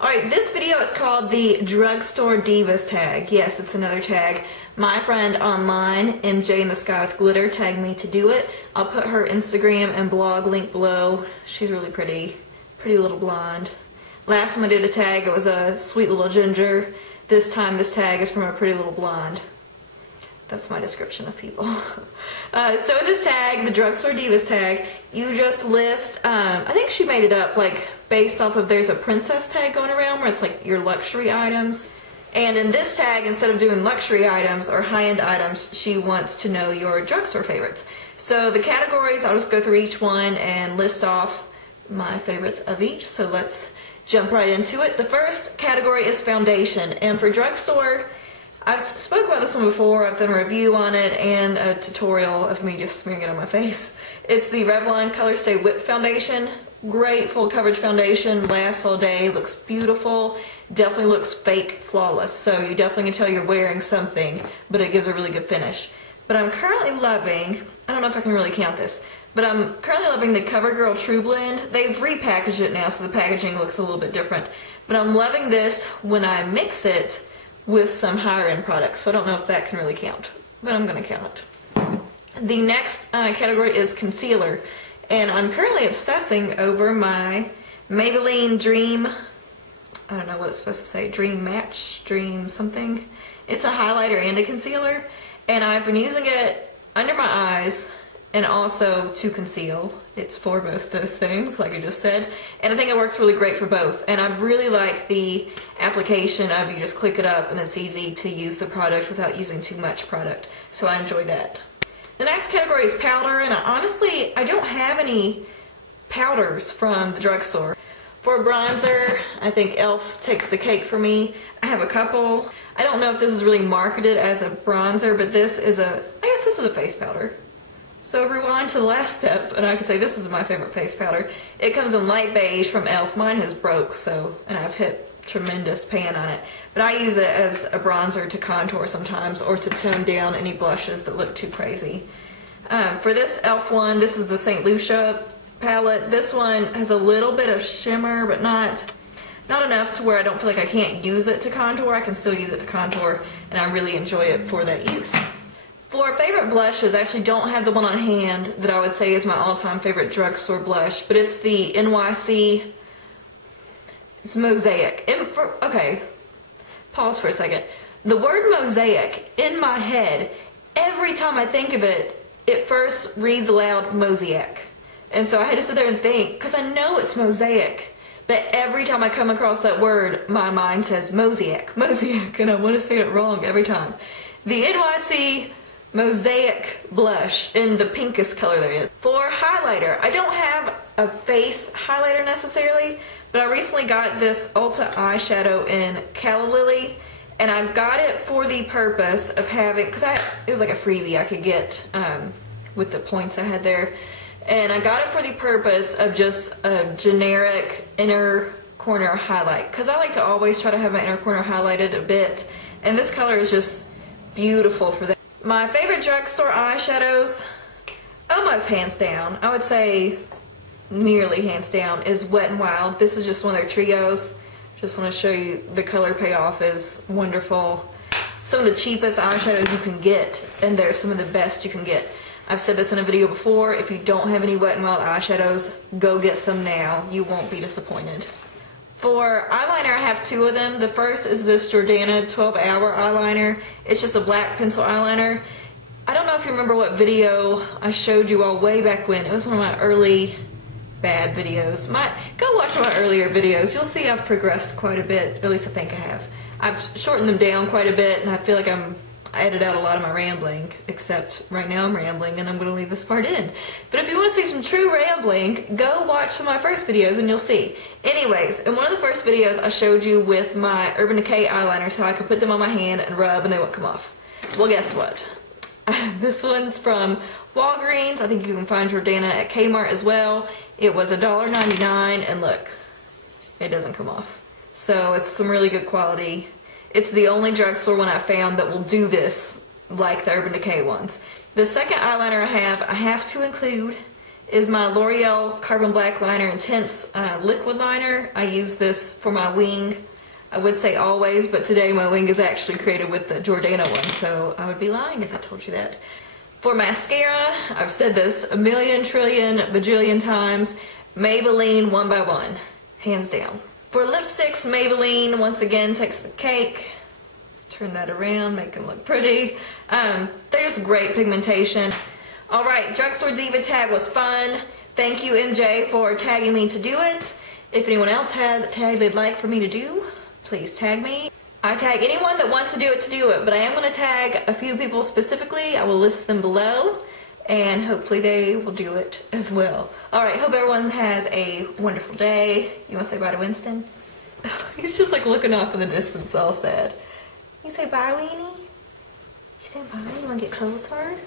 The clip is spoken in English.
Alright, this video is called the Drugstore Divas Tag. Yes, it's another tag. My friend online, MJ in the Sky with Glitter, tagged me to do it. I'll put her Instagram and blog link below. She's really pretty. Pretty little blonde. Last time I did a tag, it was a sweet little ginger. This time this tag is from a pretty little blonde. That's my description of people. So in this tag, the Drugstore Divas Tag, you just list, I think she made it up like based off of, there's a princess tag going around where it's like your luxury items. And in this tag, instead of doing luxury items or high-end items, she wants to know your drugstore favorites. So the categories, I'll just go through each one and list off my favorites of each. So let's jump right into it. The first category is foundation. And for drugstore, I've spoke about this one before. I've done a review on it and a tutorial of me just smearing it on my face. It's the Revlon Color Stay Whip Foundation. Great full coverage foundation, lasts all day, looks beautiful, definitely looks fake flawless, so you definitely can tell you're wearing something, but it gives a really good finish. But I'm currently loving, I don't know if I can really count this, but I'm currently loving the CoverGirl True Blend. They've repackaged it now, so the packaging looks a little bit different. But I'm loving this when I mix it with some higher end products, so I don't know if that can really count, but I'm going to count it. The next category is concealer. And I'm currently obsessing over my Maybelline Dream, I don't know what it's supposed to say, Dream Match, Dream something. It's a highlighter and a concealer, and I've been using it under my eyes and also to conceal. It's for both those things, like I just said, and I think it works really great for both. And I really like the application of you just click it up and it's easy to use the product without using too much product, so I enjoy that. The next category is powder, and honestly, I don't have any powders from the drugstore. For bronzer, I think e.l.f. takes the cake for me. I have a couple. I don't know if this is really marketed as a bronzer, but this is I guess this is a face powder. So rewind to the last step, and I can say this is my favorite face powder. It comes in light beige from e.l.f. Mine has broke, and I've hit tremendous pan on it, but I use it as a bronzer to contour sometimes or to tone down any blushes that look too crazy. For this e.l.f. one, this is the St. Lucia palette. This one has a little bit of shimmer, but not enough to where I don't feel like I can't use it to contour. I can still use it to contour, and I really enjoy it for that use. For favorite blushes, I actually don't have the one on hand that I would say is my all-time favorite drugstore blush, but it's the NYC. It's Mosaic. Okay, pause for a second. The word mosaic in my head, every time I think of it, it first reads aloud mosaic. And so I had to sit there and think, because I know it's mosaic, but every time I come across that word, my mind says mosaic, mosaic, and I want to say it wrong every time. The NYC Mosaic blush in the pinkest color there is. For highlighter, I don't have a face highlighter necessarily, but I recently got this Ulta eyeshadow in Calla Lily, and I got it for the purpose of having, because it was like a freebie I could get with the points I had there, and I got it for the purpose of just a generic inner corner highlight, because I like to always try to have my inner corner highlighted a bit, and this color is just beautiful for that. My favorite drugstore eyeshadows, almost hands down, I would say nearly hands down, is Wet n Wild. This is just one of their trios. Just want to show you the color payoff is wonderful. Some of the cheapest eyeshadows you can get, and they're some of the best you can get. I've said this in a video before, if you don't have any Wet n Wild eyeshadows, go get some now. You won't be disappointed. For eyeliner, I have two of them. The first is this Jordana 12-hour eyeliner. It's just a black pencil eyeliner. I don't know if you remember what video I showed you all way back when. It was one of my early bad videos. Go watch my earlier videos. You'll see I've progressed quite a bit. At least I think I have. I've shortened them down quite a bit, and I feel like I edited out a lot of my rambling, except right now I'm rambling and I'm going to leave this part in. But if you want to see some true rambling, go watch some of my first videos and you'll see. Anyways, in one of the first videos I showed you with my Urban Decay eyeliners how I could put them on my hand and rub and they wouldn't come off. Well, guess what? This one's from Walgreens. I think you can find Jordana at Kmart as well. It was $1.99, and look, it doesn't come off. So it's some really good quality. It's the only drugstore one I found that will do this like the Urban Decay ones. The second eyeliner I have to include is my L'Oreal Carbon Black Liner Intense Liquid Liner. I use this for my wing. I would say always, but today my wing is actually created with the Jordana one, so I would be lying if I told you that. For mascara, I've said this a million, trillion, bajillion times, Maybelline 1 by 1, hands down. For lipsticks, Maybelline once again takes the cake. Turn that around, make them look pretty. They're just great pigmentation. Alright, Drugstore Diva Tag was fun. Thank you, MJ, for tagging me to do it. If anyone else has a tag they'd like for me to do, please tag me. I tag anyone that wants to do it, but I am going to tag a few people specifically. I will list them below, and hopefully they will do it as well. Alright, hope everyone has a wonderful day. You want to say bye to Winston? He's just like looking off in the distance, all sad. You say bye, Weenie? You say bye? You want to get closer?